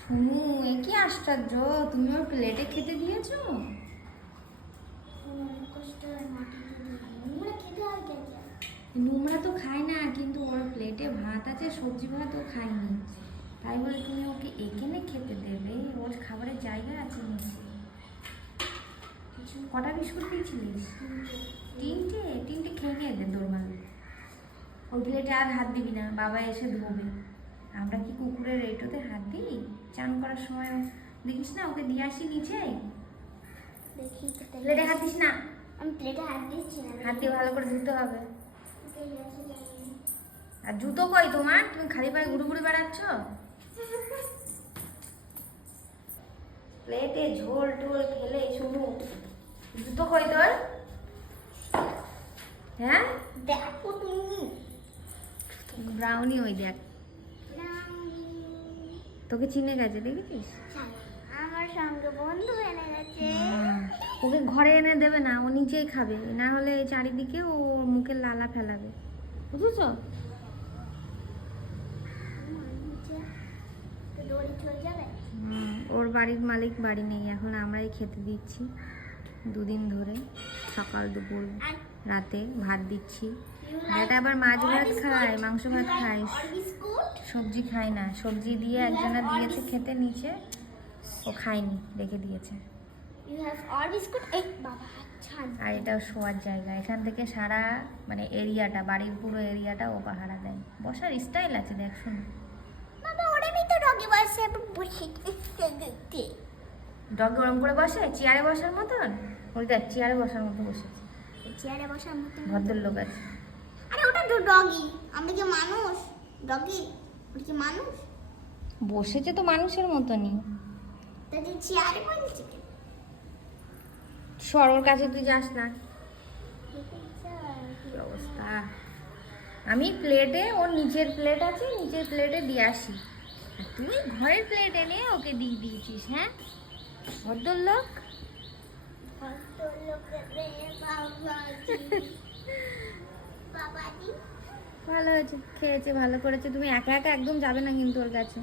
শুনু, এ কি আশ্চর্য, তুমি ওর প্লেটে খেতে দিয়েছো? নোংরা তো খায় না, কিন্তু ওর প্লেটে ভাত আছে, সবজি ভাতও খায়নি, তাই বলে তুমি ওকে এখানে খেতে দেবে? ওর খাবারের জায়গা আছে নিচে। কটা বিস্কুট দিয়েছিলিস? তিনটে। তিনটে খেয়ে নিয়ে দে দৌড়মালে। ওই প্লেটে আর হাত দিবি না, বাবা এসে ধোবে। আমরা কি কুকুরের এঁটোতে হাত দিই? চান করার সময় দেখিস না, ওকে দিয়ে আসি নিচে। প্লেটে হাত দিস না। আমি প্লেটে হাত দিচ্ছি না। হাত দিয়ে ভালো করে ধুতে হবে। আর জুতো কই তোমার? তুমি খালি পায়ে ঘুরে ঘুরে বেড়াচ্ছ। প্লেটে ঝোল টোল খেলে শুনু, জুতো কই তোর? হ্যাঁ দেখো তুমি ব্রাউনি, ওই দেখ তোকে চিনে গেছে, দেখেছিস? আমার সঙ্গে বন্ধু এনে গেছে। ওকে ঘরে এনে দেবে না, ও নিচেই খাবে, না হলে এই চারিদিকে ও মুখের লালা ফেলাবে, বুঝেছো? ওর বাড়ির মালিক বাড়ি নেই এখন, আমরাই খেতে দিচ্ছি দুদিন ধরে, সকাল দুপুর রাতে ভাত দিচ্ছি। এটা আবার মাছ ভাত খায়, মাংস ভাত খায়, সবজি খায় না। সবজি দিয়ে একজনা দিয়েছে খেতে নিচে, ও খায়নি, রেখে দিয়েছে। আর এটা শোয়ার জায়গা, এখান থেকে সারা মানে এরিয়াটা, বাড়ির পুরো এরিয়াটা ও পাহারা দেয়। বসার স্টাইল আছে, দেখ শুনো। ডগ গরম করে বসে চেয়ারে বসার মতন, ওই দেখ চেয়ারে বসার মতো বসেছে। চেয়ারে বসার মতো ভদ্রলোক আছে। আরে ওটা তো ডগি, আমরা কি মানুষ? ডগি ওটা কি মানুষ? বসেছে তো মানুষের মতনই। তাহলে চেয়ারে বসেছে কেন? সর, ওর কাছে তুই যাস না। কি অবস্থা! আমি প্লেটে, ওর নিচের প্লেট আছে, নিচের প্লেটে দিয়ে আসি, আর তুই ঘরের প্লেট এনে ওকে দিয়ে দিয়েছিস। হ্যাঁ ভদ্রলোক। ভালো হয়েছে, খেয়েছে, ভালো করেছে। তুমি একা একা একদম যাবে না কিন্তু ওর কাছে।